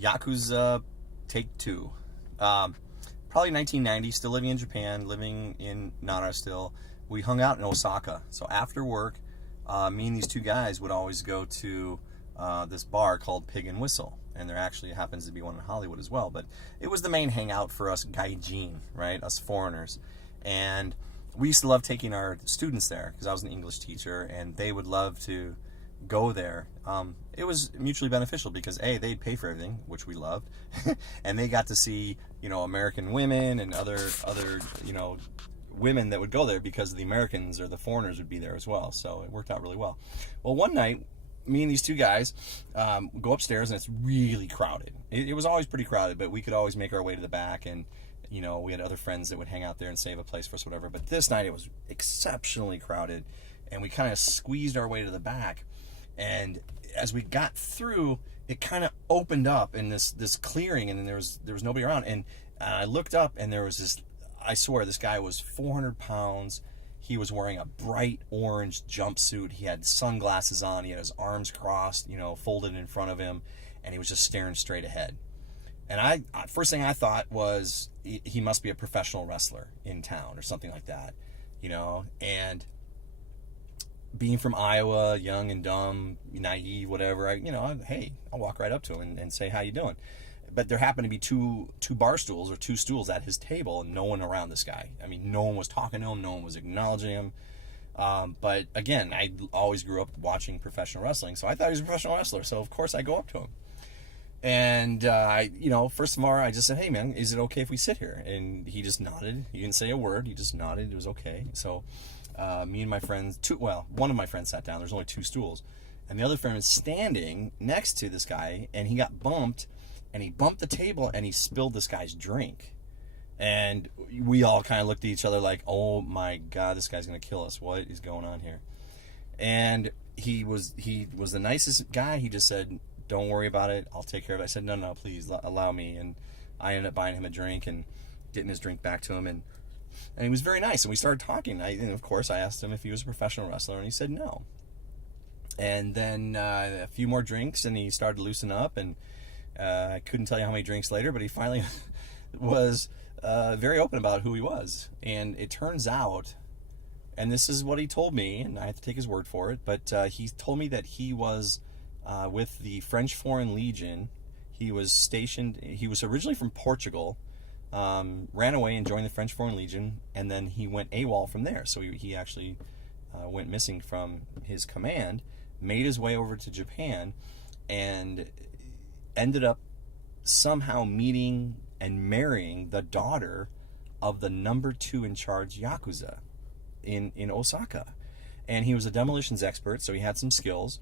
Yakuza Take Two. Probably 1990, still living in Japan, living in Nara still. We hung out in Osaka. So after work, me and these two guys would always go to this bar called Pig and Whistle. And there actually happens to be one in Hollywood as well. But it was the main hangout for us gaijin, right? Us foreigners. And we used to love taking our students there because I was an English teacher and they would love to go there. It was mutually beneficial because A, they'd pay for everything, which we loved, and they got to see, American women and other, women that would go there because the Americans or the foreigners would be there as well. So it worked out really well. Well, one night, me and these two guys go upstairs and it's really crowded. It was always pretty crowded, but we could always make our way to the back and, we had other friends that would hang out there and save a place for us, whatever. But this night it was exceptionally crowded and we kind of squeezed our way to the back. And as we got through, it kind of opened up in this clearing, and then there was nobody around. And I looked up, and there was this. I swear, this guy was 400 pounds. He was wearing a bright orange jumpsuit. He had sunglasses on. He had his arms crossed, folded in front of him, and he was just staring straight ahead. And first thing I thought was he must be a professional wrestler in town or something like that, and being from Iowa, young and dumb, naive, whatever, hey, I'll walk right up to him and say, how you doing? But there happened to be two bar stools or two stools at his table and no one around this guy. I mean, no one was talking to him. No one was acknowledging him. But again, I always grew up watching professional wrestling, so I thought he was a professional wrestler. So of course I go up to him. And, first of all, I just said, hey man, is it okay if we sit here? And he just nodded. He didn't say a word. He just nodded. It was okay. So, me and my friends, one of my friends sat down. There's only two stools. And the other friend was standing next to this guy, and he got bumped, and he bumped the table, and he spilled this guy's drink. And we all kind of looked at each other like, oh my God, this guy's going to kill us. What is going on here? And he was the nicest guy. He just said, don't worry about it. I'll take care of it. I said, no, please allow me. And I ended up buying him a drink and getting his drink back to him. And he was very nice, and we started talking. And of course, I asked him if he was a professional wrestler, and he said no. And then a few more drinks, and he started to loosen up, and I couldn't tell you how many drinks later, but he finally was very open about who he was. And it turns out, and this is what he told me, and I have to take his word for it, but he told me that he was with the French Foreign Legion. He was originally from Portugal, ran away and joined the French Foreign Legion, and then he went AWOL from there. So he actually went missing from his command, made his way over to Japan, and ended up somehow meeting and marrying the daughter of the number 2 in charge Yakuza in Osaka. And he was a demolitions expert, so he had some skills.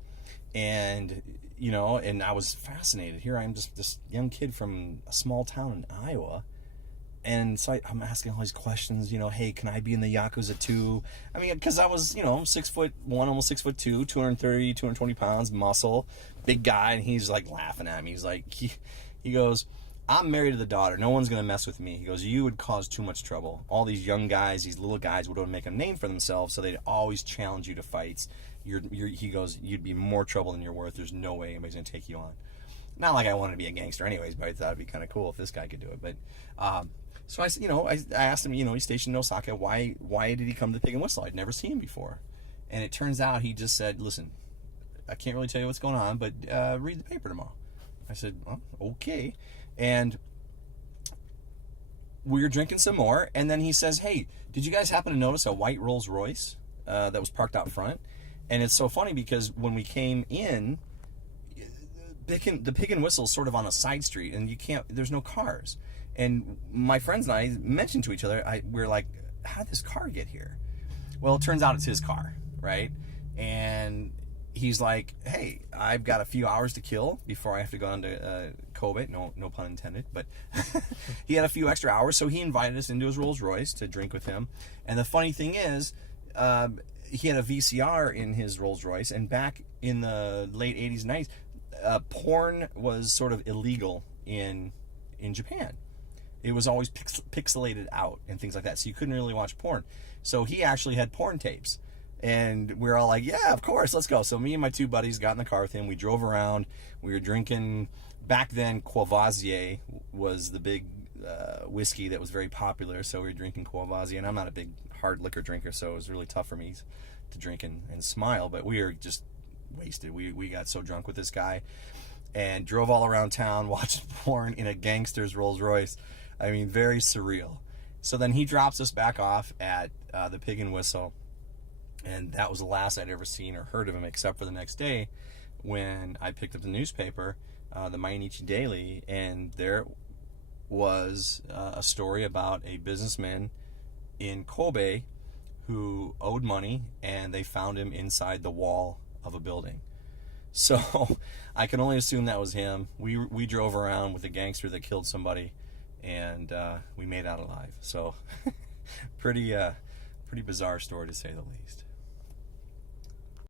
And, and I was fascinated. Here I am, just this young kid from a small town in Iowa. And so I'm asking all these questions, hey, can I be in the Yakuza too? I mean, because I was, 6'1", almost 6'2", 230, 220 pounds, muscle, big guy. And he's like laughing at me. He's like, he goes, I'm married to the daughter. No one's going to mess with me. He goes, you would cause too much trouble. All these young guys, these little guys would make a name for themselves, so they'd always challenge you to fights. He goes, you'd be more trouble than you're worth. There's no way anybody's going to take you on. Not like I wanted to be a gangster anyways, but I thought it'd be kind of cool if this guy could do it. But, so I said, I asked him, he's stationed in Osaka. Why did he come to Pig and Whistle? I'd never seen him before. And it turns out he just said, listen, I can't really tell you what's going on, but read the paper tomorrow. I said, well, okay. And we were drinking some more, and then he says, hey, did you guys happen to notice a white Rolls Royce that was parked out front? And it's so funny because when we came in, the Pig and Whistle is sort of on a side street, and there's no cars. And my friends and I mentioned to each other, we're like, how did this car get here? Well, it turns out it's his car, right? And he's like, hey, I've got a few hours to kill before I have to go on to Kobe. No pun intended. But he had a few extra hours, so he invited us into his Rolls Royce to drink with him. And the funny thing is, he had a VCR in his Rolls Royce, and back in the late 80s and 90s, porn was sort of illegal in Japan. It was always pixelated out and things like that, so you couldn't really watch porn. So he actually had porn tapes And we were all like, yeah, of course, let's go. So me and my two buddies got in the car with him. We drove around. We were drinking. Back then, Courvoisier was the big whiskey that was very popular. So we were drinking Courvoisier. And I'm not a big hard liquor drinker, so it was really tough for me to drink and smile. But we were just wasted. We got so drunk with this guy and drove all around town, watched porn in a gangster's Rolls Royce. I mean, very surreal. So then he drops us back off at the Pig and Whistle. And that was the last I'd ever seen or heard of him, except for the next day when I picked up the newspaper, the Mainichi Daily, and there was a story about a businessman in Kobe who owed money, and they found him inside the wall of a building. So I can only assume that was him. We drove around with a gangster that killed somebody, and we made out alive. So pretty bizarre story, to say the least.